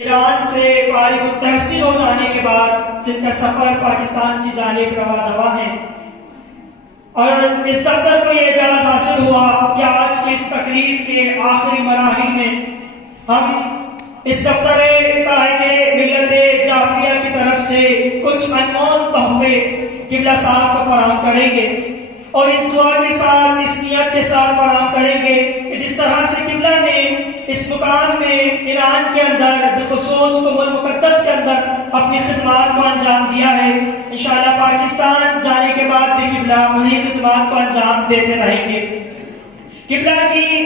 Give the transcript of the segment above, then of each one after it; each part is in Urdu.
ایران سے فارغ التحصیل ہو جانے کے بعد جن کا سفر پاکستان کی جانب روا دوا ہے اور اس دفتر کو یہ اعزاز حاصل ہوا کہ آج کی اس تقریب کے آخری مراحل میں ہم اس دفتر قائد ملت جعفریہ کی طرف سے کچھ انمول تحفے قبلہ صاحب کو فراہم کریں گے اور اس دعا کے ساتھ اس نیت کے ساتھ فراہم کریں گے کہ جس طرح سے قبلہ نے اس مقام میں ایران کے اندر بالخصوص قم المقدس کے اندر اپنی خدمات کو انجام دیا ہے، انشاءاللہ پاکستان جانے کے بعد بھی قبلہ انہی خدمات کو انجام دیتے رہیں گے۔ قبلہ کی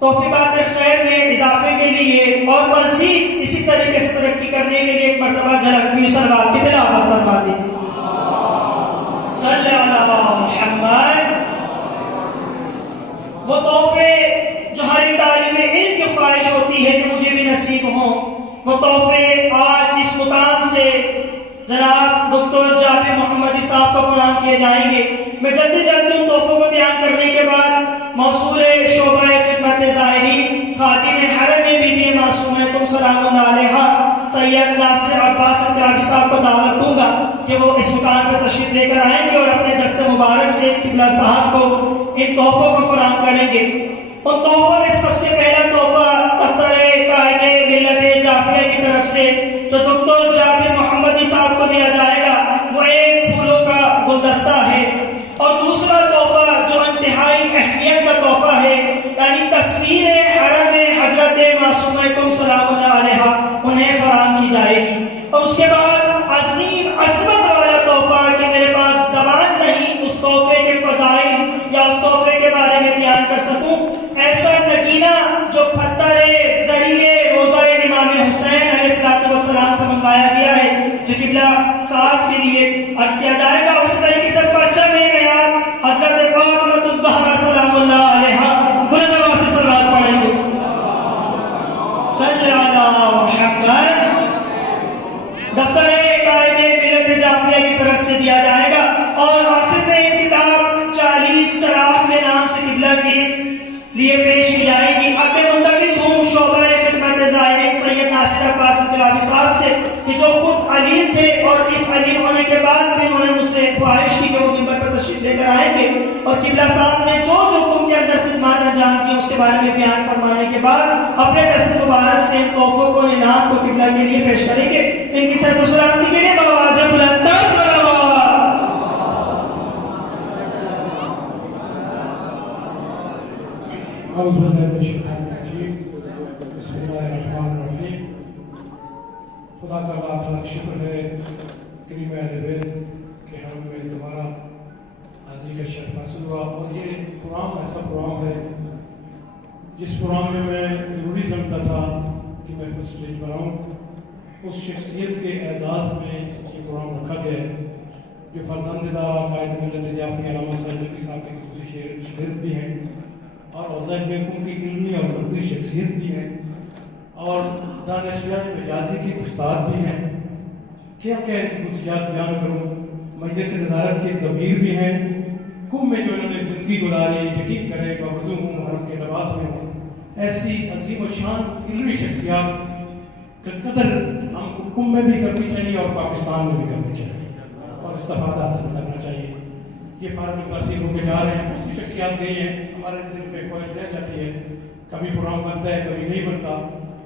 توفیقات خیر میں اضافے کے لیے اور مزید اسی طریقے سے ترقی کرنے کے لیے ایک مرتبہ جھلکتی صلوات کی تلاوت فرما دیجیے۔ صلی اللہ محمد۔ وہ تحفے جو ہر ایک طالب علم کی خواہش ہوتی ہے کہ مجھے بھی نصیب ہوں، وہ تحفے آج اس مقام سے جناب ڈاکٹر جابر محمدی صاحب کو فراہم کیے جائیں گے۔ میں جلدی ان تحفوں کو بیان کرنے کے بعد موصول شعبہ خدمت زائرین خادم حرم بی بی معصومہ سلام اللہ علیہا سید ناصر عباس اقرابی صاحب کو دعوت دوں گا کہ وہ اس مقام پر تشریف لے کر آئیں گے اور اپنے دست مبارک سے قبلہ صاحب کو ان تحفوں کو فراہم کریں گے۔ ان تحفوں میں سب سے پہلا تحفہ دفتر قائد ملت جعفریہ کی طرف سے جو ڈاکٹر جابر محمدی صاحب کو دیا جائے گا وہ ایک پھولوں کا گلدستہ ہے، اور دوسرا تحفہ جو انتہائی اہمیت کا تحفہ ہے یعنی تصویر حرم حضرت معصومہ سلام اللہ علیہا انہیں فراہم کی جائے گی۔ اور اس کے بعد عظیم عظمت والا تحفہ کہ میرے پاس زبان نہیں اس تحفے کے فضائل یا اس تحفے کے بارے میں بیان کر سکوں، ایسا نگینہ جو پتھر ذریعے روضہ امام حسین علیہ السلام سے منگوایا گیا ہے جو قبلہ صاحب کے لیے عرض کیا جائے گا، اور اس طریقے سے پرچم نیاب حضرت فاطمہ الزہرا سلام اللہ علیہا بلند آواز سے صلوات پڑھیں گے۔ صلی اللہ محمد۔ دفتر قائد ملت جعفریہ کی طرف سے دیا جائے گا، اور آخر میں ایک کتاب 40 چراغ کے نام سے قبلہ کے لیے پیش کی جائے گی۔ اب میں مندرج ہوں شعبہ خدمت زائرین سید ناصر عباس اقرابی صاحب سے کہ جو خود علیم تھے اور اس علیم ہونے کے بعد بھی انہوں نے مجھ سے خواہش کی کہ وہ منبر پر تشریف لے کر آئیں گے اور قبلہ صاحب نے جو قم کے اندر خدمات انجام کی اس کے بارے میں بیان فرمانے کے بعد اپنے دست مبارک سے ان تحفوں کو انعام کو قبلہ کے لیے پیش کریں گے۔ ان کی سر سلامتی کے لیے بآواز بلند صلوات۔ اعوذ باللہ من الشیطان الرجیم، بسم اللہ الرحمن الرحیم۔ خدا کا لاکھ لاکھ شکر ہے کریم اہل بیت کہ ہم میں دوبارہ حاضری کا شرف حاصل ہوا، اور یہ پروگرام ایسا پروگرام ہے جس پروگرام میں میں ضروری سمجھتا تھا کہ میں خود اسٹیج پر آؤں۔ اس شخصیت کے اعزاز میں یہ پروگرام رکھا گیا ہے جو فرزند زارا قائد ملت جعفریہ علامہ سید نقوی صاحب کے خصوصی شہرت بھی ہیں اور اوضاع بیگم کی علمی اور فردی شخصیت بھی ہے اور دانشیات مجازی کی استاد بھی ہیں۔ کیا کیا ان کی خصوصیات بیان کروں، مجلس نظارت کے دبیر بھی ہیں، کم میں جو انہوں نے زندگی گزاری یقین کرے باوضو ہوں محرم کے لباس میں ہوں۔ ایسی عظیم و شان علمی شخصیات کا قدر ہم کم میں بھی کرنی چاہیے اور پاکستان میں بھی کرنی چاہیے اور استفادہ حاصل کرنا چاہیے۔ یہ فارغ التحصیل ہو کے جا رہے ہیں، دوسری شخصیات گئی ہیں، ہمارے دل میں خواہش رہ جاتی ہے، کبھی پروگرام بنتا ہے کبھی نہیں بنتا۔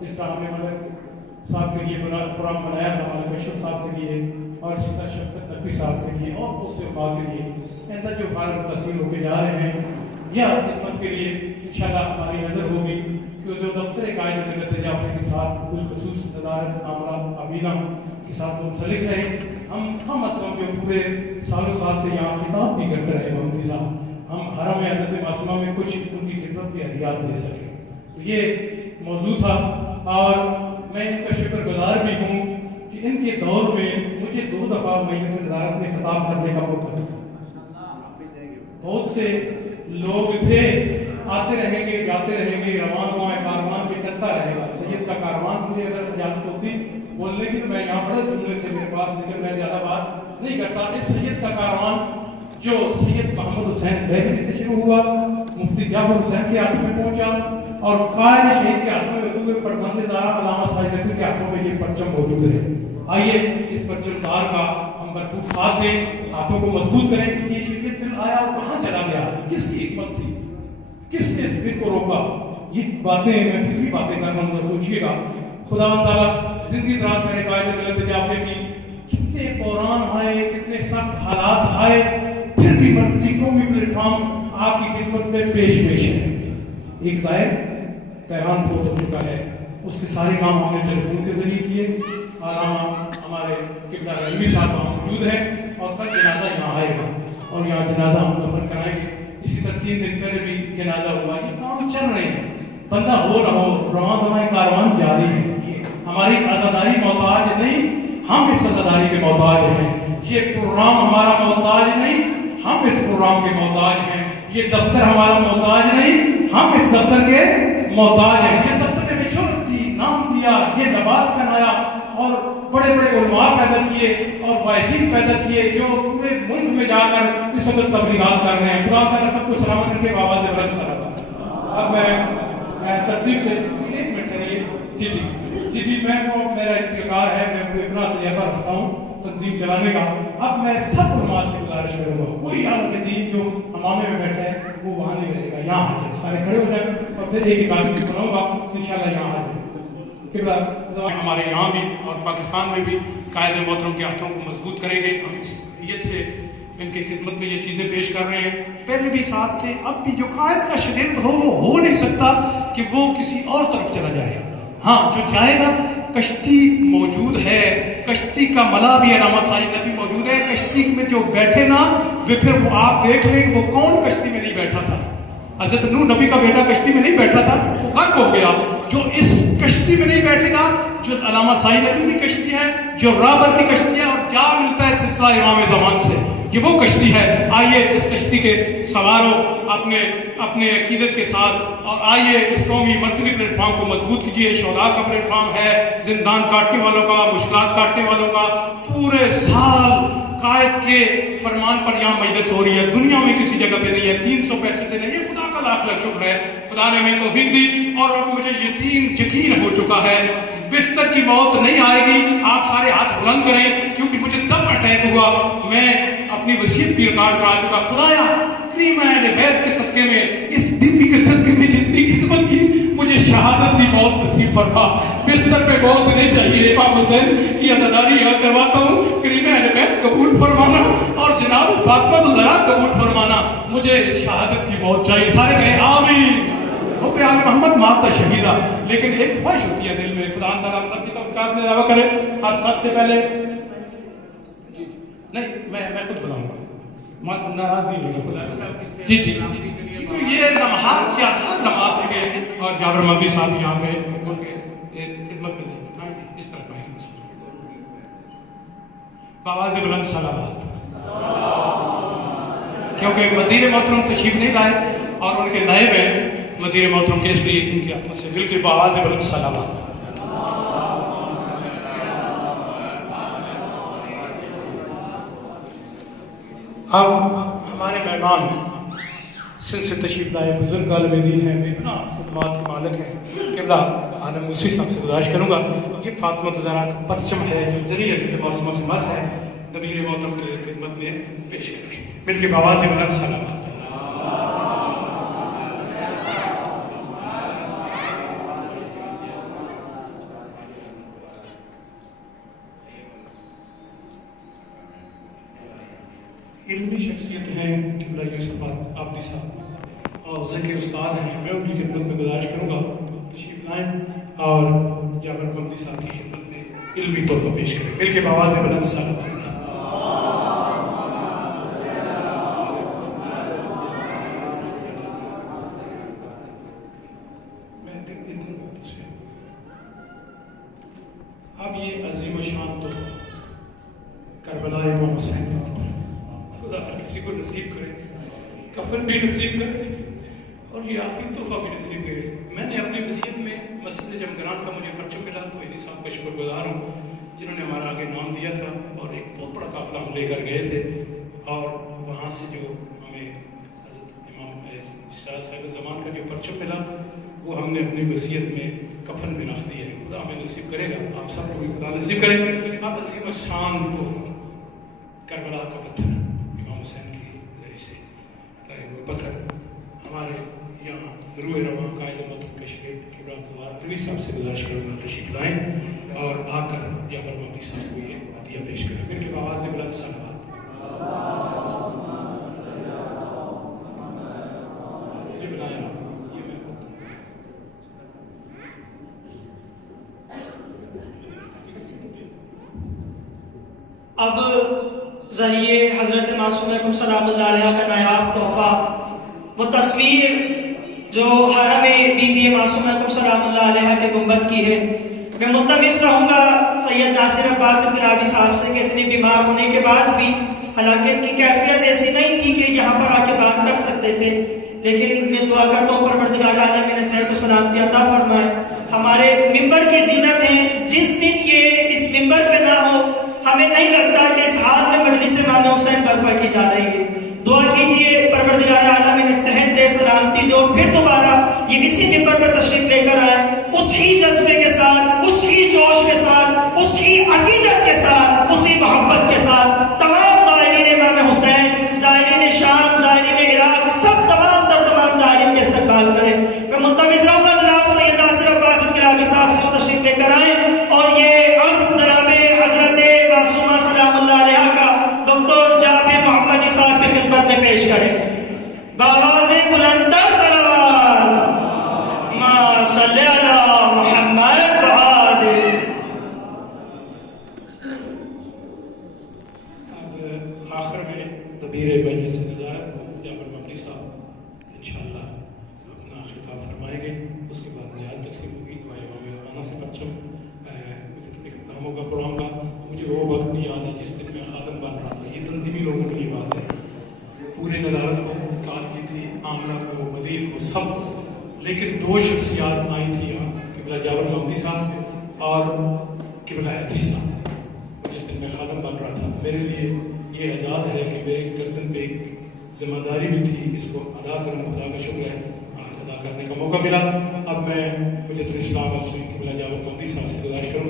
اس طرح ہم نے ملک صاحب کے لیے پروگرام بنایا تھا، ملک اشرف صاحب کے لیے اور اسی طرح شفقت نقوی صاحب کے لیے اور دوسرے اوقات کے لیے ایسا جو فارغ التحصیل ہو کے جا رہے ہیں یا خدمت کے لیے انشاءاللہ ہماری نظر ہوگی کہ جو دفتر قائد ملت جعفریہ کے ساتھ بالخصوص صدارت معاملات کابینہ کے ساتھ منسلک رہے۔ ہم اصلا جو پورے سالوں سال سے یہاں خطاب بھی کرتے رہے محمدی صاحب، ہم حرم حضرت معصومہ میں کچھ ان کی خدمت کی ہدیات دے سکیں، تو یہ موضوع تھا۔ اور میں ان کا شکر گزار بھی ہوں کہ ان کے دور میں مجھے 2 دفعہ مجلس نظارت میں خطاب کرنے کا موقع ملا۔ بہت سے لوگ تھے، آتے رہیں گے جاتے رہیں گے، روان ہوا ہے کاروان بھی چلتا رہے گا۔ سید کا کاروان مجھے اگر اجازت ہوتی بولنے کی تو میں یہاں بڑے جملے تھے میرے پاس، لیکن میں زیادہ بات نہیں کرتا۔ اس سید کا کاروان جو سید محمد حسین دہلوی سے شروع ہوا، مفتی جعفر حسین کے ہاتھ میں پہنچا اور قائد شہید کے ہاتھ میں فرزند زارا علامہ کے ہاتھوں میں یہ پرچم موجود ہے. آئیے اس پرچم دار کا ہم بھرپور ساتھ دیں, ہاتھوں کو مضبوط کریں. یہ شریعت بل آیا اور کہاں چلا گیا, کس کی حکمت تھی, کس نے اس بل کو روکا؟ یہ باتیں میں فکری باتیں کر رہا ہوں, سوچیے گا. خدا تعالیٰ زندگی دراز میں نے قائد ملت جعفر کی کتنے بحران آئے, کتنے سخت حالات آئے, پھر بھی مرکزی قومی پلیٹ فارم آپ کی خدمت میں پیش ہے. ایک ظاہر پیغام فوت ہو چکا ہے, اس کے سارے کام ہم نے ٹیلیفون کے ذریعے کیے. ہمارے قبلہ علمی صاحب وہاں موجود ہیں اور کل جنازہ یہاں آئے گا اور یہاں جنازہ ہم دفن کرائیں گے. اسی طرح 3 دن پہلے بھی جنازہ ہوا. یہ کام چل رہے ہیں, بندہ ہو نہ ہو رواں دواں کاروان جاری ہے. ہماری عزاداری محتاج نہیں, ہم اس عزاداری کے محتاج ہیں. یہ پروگرام ہمارا محتاج نہیں, ہم اس پروگرام کے محتاج ہیں. یہ دفتر ہمارا محتاج نہیں, ہم اس دفتر کے محتاج ہیں. یہ دفتر نے شہرت دی, نام دیا, یہ لباس پہنایا اور بڑے بڑے علماء پیدا کیے اور واعظین پیدا کیے جو پورے ملک میں جا کر اس وقت تبلیغات کر رہے ہیں. خدا تعالیٰ سب کو سلامت رکھے. بابا سے بلند سلامت. اب میں ترتیب سے 1 منٹ ہے. جی میں کو میرا اختیار ہے, میں اتنا تجربہ رکھتا ہوں تنظیم چلانے کا. اب میں سب علماء سے گزارش کروں گا, کوئی عالم دین جو امامے میں بیٹھا ہے وہ وہاں نہیں رہے گا, یہاں آ جائے. سارے کھڑے ہو جائیں اور پھر ایک آدمی بناؤں گا انشاءاللہ یہاں آ جائے. ہمارے یہاں بھی اور پاکستان میں بھی قائد محترم کے ہاتھوں کو مضبوط کریں گے. ہم اس نیت سے ان کی خدمت میں یہ چیزیں پیش کر رہے ہیں. پہلے بھی ساتھ تھے, اب بھی. جو قائد کا شریعت ہو نہیں سکتا کہ وہ کسی اور طرف چلا جائے. ہاں جو جائے گا, کشتی موجود ہے, کشتی کا ملا بھی علامہ سائی نبی موجود ہے. کشتی میں جو بیٹھے نا وہ پھر وہ آپ دیکھ لیں وہ کون کشتی میں نہیں بیٹھا تھا. حضرت نوح نبی کا بیٹا کشتی میں نہیں بیٹھا تھا, وہ غرق ہو گیا. جو اس کشتی میں نہیں بیٹھے گا, جو علامہ سائی نبی کی کشتی ہے, جو رابر کی کشتی ہے اور جا ملتا ہے سلسلہ امام زمان سے, یہ وہ کشتی ہے. آئیے اس کشتی کے سواروں اپنے عقیدت کے ساتھ, اور آئیے اس قومی مرکزی پلیٹ فارم کو مضبوط کیجیے. شہداء کا پلیٹ فارم ہے, زندان کاٹنے والوں کا, مشکلات کاٹنے والوں کا. پورے سال قائد کے فرمان پر یہاں مجلس ہو رہی ہے, دنیا میں کسی جگہ پہ نہیں ہے. 365 دن ہے. یہ خدا کا لاکھ لاکھ شکر ہے. خدا نے ہمیں توفیق دی اور اب مجھے یقین ہو چکا ہے بستر کی موت نہیں آئے گی. آپ سارے ہاتھ بلند کریں کیونکہ مجھے تب اٹیک ہوا, میں اپنی وصیت بھی ریکارڈ کرا چکا. خدایا کریم اہل بیت کے صدقے میں, اس بیوی کے صدقے میں جتنی خدمت کی, مجھے شہادت کی موت نصیب فرما. بستر پہ موت نہیں چاہیے. امام حسین کی عزاداری یاد کرواتا ہوں, کریم اہل بیت قبول فرمانا اور جناب فاطمہ الزہرا قبول فرمانا. مجھے شہادت کی موت چاہیے. سارے کہیں آمین. حب آل محمد ماتا شہیدہ. لیکن ایک خواہش ہوتی ہے دل میں, خدا تعالیٰ سب کی توفیقات میں اضافہ کرے. اب سب سے پہلے نہیں میں خود بناؤں گا, ناراض نہیں ہوگا خدا. جی یہ لمحات کیا تھا, لمحات کے اور جابر مدی صاحب یہاں پہ خدمت میں اس طرح کا آواز بلند صلوات, کیونکہ مدیر محترم تشریف نہیں لائے اور ان کے نائب ہیں مدیر محترم کے, اس لیے ان کے ہاتھوں سے بالکل بآواز بلند صلوات. اب ہمارے مہمان سندھ سے تشریف لائے بزرگ عالم دین ہیں, بے پناہ خدمات کے مالک ہیں. قبلہ عالم موسوی صاحب سے گزارش کروں گا, یہ فاطمہ الزہرا کا پرچم ہے جو ذریعہ ضد موسم سے مس ہے, ضمیر محترم کی خدمت میں پیش کریں. مل کے بآواز بلند صلوات. علمی شخصیت ہیں قبلہ یوسف عابدی صاحب اور ذکی استاد ہیں. میں ان کی خدمت میں گزارش کروں گا تشریف لائیں اور جابر مدی صاحب کی خدمت میں علمی تحفہ پیش کریں. مل کے بآواز بلند صلوات. اب یہ عظیم و شان تحفہ کربلا امام حسین کا خدا ہر کسی کو نصیب کرے, کفن بھی نصیب کرے اور یہ آخری تحفہ بھی نصیب کرے. میں نے اپنی وصیت میں مسجد جمگران کا مجھے پرچم ملا تو عیدی صاحب کا شکر گزار ہوں جنہوں نے ہمارا آگے نام دیا تھا, اور ایک بہت بڑا قافلہ ہم لے کر گئے تھے اور وہاں سے جو ہمیں حضرت امام شاہ صاحب زمان کا جو پرچم ملا وہ ہم نے اپنی وصیت میں کفن میں رکھ دیا ہے. خدا ہمیں نصیب کرے گا، آپ سب کو بھی خدا نصیب کرے. آپ عظیم الشان تحفہ کربلا کا پتھر امام حسین کی ذریعے سے لائے ہوئے پتھر ہمارے یہاں روح رواں قائد مطلب کے شریف کبرا سوار روی صاحب سے گزارش کروں گا تشریف لائیں اور آ کر جابر مہدی صاحب کو یہ عطیہ پیش کریں. پھر کے آواز سے بلند صلوات. اب ذریعے حضرت معصومہ سلام اللہ علیہ کا نایاب تحفہ وہ تصویر جو حرم بی بی معصومہ سلام اللہ علیہ کے گنبد کی ہے. میں ملتمس رہوں گا سید ناصر عباس انقلابی صاحب سے کہ اتنی بیمار ہونے کے بعد بھی، حالانکہ ان کی کیفیت ایسی نہیں تھی کہ یہاں پر آ کے بات کر سکتے تھے، لیکن میں دعا کرتا ہوں پروردگار عالم انہیں صحت و سلامتی عطا فرمائے. ہمارے ممبر کی زینت ہیں، جس دن یہ اس ممبر پہ نہ ہو ہمیں نہیں لگتا کہ اس حال میں مجلس امام حسین برپا کی جا رہی ہے. دعا کیجئے پروردگار عالم انہیں صحت دے، سلامتی دو، پھر دوبارہ یہ اسی ممبر پہ تشریف لے کر آئے، اس ہی جذبے کے ساتھ، اس ہی جوش کے ساتھ، اس ہی عقیدت کے ساتھ، اسی محبت کے ساتھ. تمام زائرین امام حسین، زائرین شام، زائرین عراق، سب تمام زائرین کے استقبال کریں. میں ملتمس رہوں گا جناب سید ناصر عباس انقلابی صاحب سے تشریف لے کر آئیں اور یہ عرض جناب حضرت معصومہ سلام اللہ علیہ کا ڈاکٹر جابر محمدی صاحب کی خدمت میں پیش کریں. بآواز بلندتر صلوات ما صلی علی محمد و آلہ. اب آخر میں دبیر مجلس نظارت جابر محمدی صاحب انشاءاللہ اپنا خطاب فرمائیں گے. اس کے بعد نیاز تقسیم ہوگی. دعائے امام رحمانہ سے پرچم اختتام ہوگا پروگرام کا. مجھے وہ وقت یاد ہے جس دن میں خادم بن رہا تھا. یہ تنظیمی لوگوں کی بات ہے. پورے نظارت کو کال کی تھی، عاملہ کو، مدیر کو، سب کو، لیکن دو شخصیات آئی تھی یہاں، قبلہ جابر محمدی صاحب اور قبلہ حیدری صاحب. جس دن میں خادم بن رہا تھا تو میرے لیے یہ اعزاز ہے کہ میرے گردن پہ ایک ذمہ داری بھی تھی، اس کو ادا کروں. خدا کا شکر ہے آج ادا کرنے کا موقع ملا. اب میں مجدد اسلام قبلہ جابر محمدی صاحب سے گزارش کروں گا